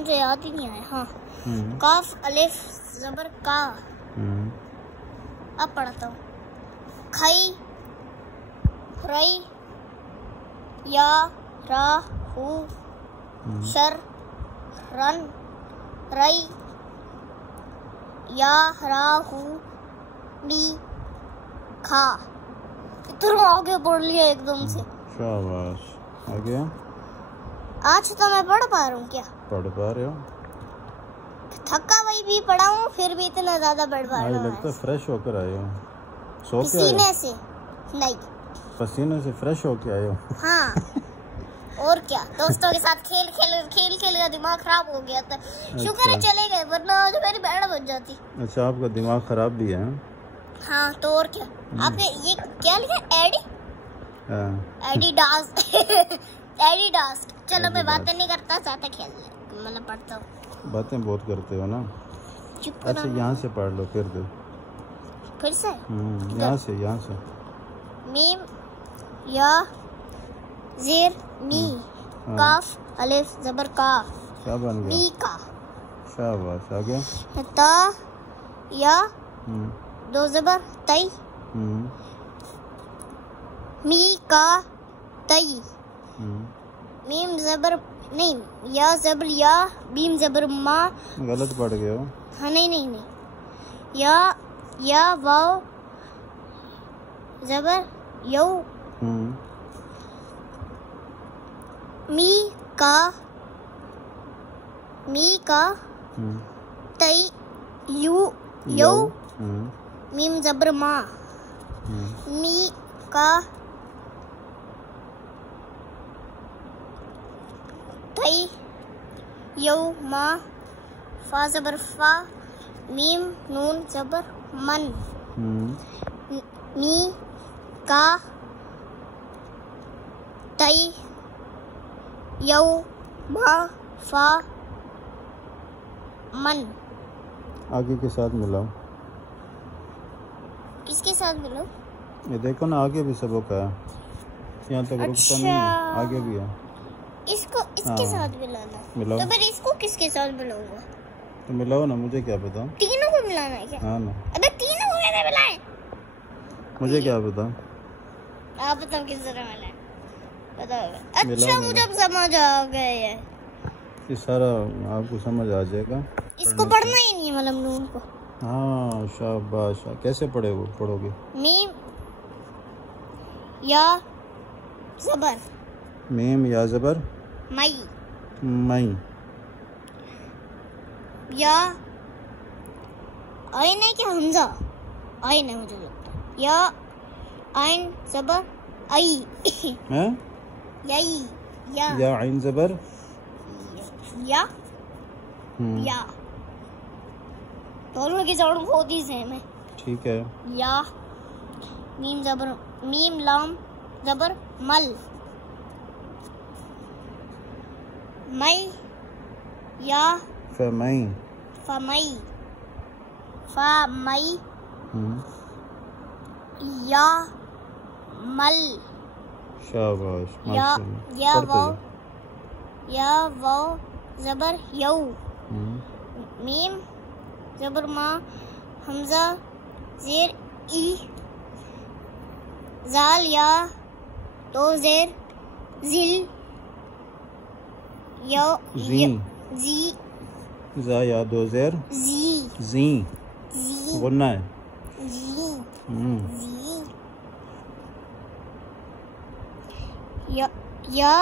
मुझे याद ही नहीं आया। हाँ, काफ अलिफ जबर का। अब पढ़ता हूँ। खई रई या रा हु शर रन रई या रा हु नी खा। इतना आगे पढ़ लिया एकदम से। शाबाश। आगे आज तो मैं पढ़ पा रहा हूँ। क्या पढ़ पा रहे हो? थका वही भी पढ़ा हूँ, फिर भी इतना ज्यादा पढ़ पा रहा हूँ। लगता है फ्रेश होकर आए हो। सो के आए? पसीने से नहीं, पसीने से फ्रेश होके आए हो। हाँ। और क्या, दोस्तों के साथ खेल का दिमाग खराब हो गया था। शुक्र है चले गए, वरना आज मेरी बैंड बज जाती। अच्छा, आपका दिमाग खराब भी है? हाँ, तो और क्या। आपने ये क्या लिखा? एडिडास। एडिडास। चलो मैं बातें नहीं करता, चाहता खेल मतलब पढ़ता हूँ। बातें बहुत करते हो ना। अच्छा, यहाँ से पढ़ लो फिर से। यहाँ से मीम या ज़ेर मी काफ अलिफ जबर का। क्या बन गया? मी का। शाबाश। आगे ता या दो जबर तई मी का तई। मीम जबर नहीं, या जबर या, बीम जबर मा। गलत पढ़ गए हो। हाँ, नहीं। या वाव जबर यौ। मी का तई यू यौ। मीम जबर मा। मी का तई यौ मा। फा जबर फा। मीम नून जबर मन। मी का तई यौ मा फा मन। आगे के साथ मिलाओ। किसके साथ मिलाओ? ये देखो ना, आगे भी सबक है। यहाँ तक रुकता नहीं है, आगे भी है। इसके साथ मिलाना। तो फिर इसको किसके साथ मिलाऊंगा? तो मिलाओ ना, मुझे क्या पता। तीनों को मिलाना है क्या? हाँ ना। अबे तीनों को कैसे मिलाएं? मुझे क्या पता। आप बताओ किस तरह मिलाएं? बताओ। अच्छा, मुझे अब समझ आ गया है। ये सारा आपको समझ आ जाएगा। इसको पढ़ना ही नहीं है, मतलब नून को। हाँ, शाबाश। कैसे पढ़ोगे? मीम या जबर मीम या जबर मई। या आइन है क्या? हमजा आइन है मुझे लगता है। या आइन जबर आई। हैं? यही या आइन जबर या। दोनों की साउंड बहुत ही सेम है। ठीक है। या मीम लाम जबर मल। मई या फमई। या मल। शाबाश। या वाव जबर यौ। मीम जबर मा। हमजा जेर ई। जाल या दो जेर जिल। यो जी। जा या दो जेर जी। बोलना है। जी। या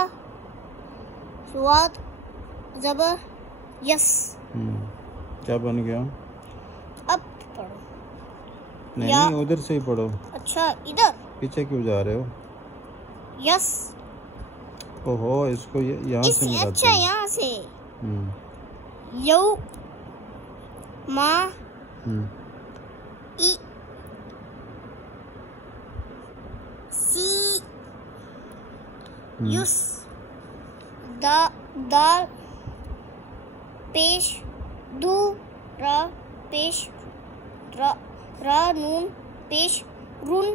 स्वाद जबर यस। क्या बन गया? अब पढ़ो। नहीं, उधर से ही पढ़ो। अच्छा, इधर पीछे क्यों जा रहे हो? यस। ओहो, इसको यहाँ से मिलाते। अच्छा, यहाँ से। यौ मा ई सी युस दाल पेश दू रा पेश रा नून पेश रुन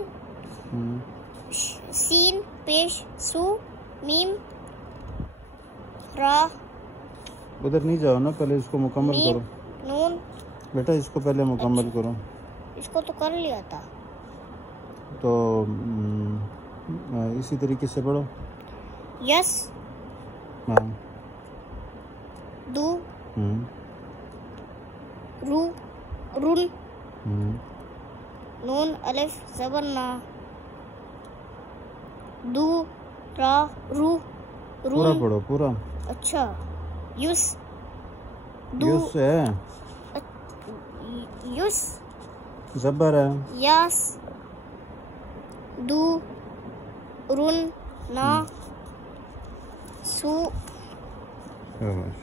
सीन पेश सु मीम रा उधर नहीं जाओ ना, पहले इसको मुकम्मल मीम, करो नून। बेटा, इसको पहले मुकम्मल करो। इसको तो कर लिया था। तो इसी तरीके से पढ़ो। यस, हाँ, दू, हम्म, रू, रुल, हम्म, नून अलिफ ज़बर ना, दू, रा, रू, पूरा रुल। पढ़ो पूरा। अच्छा, युस, दू, युस है, युस, ज़बर है, यास, दू, रुन, ना, सू। शाबाश।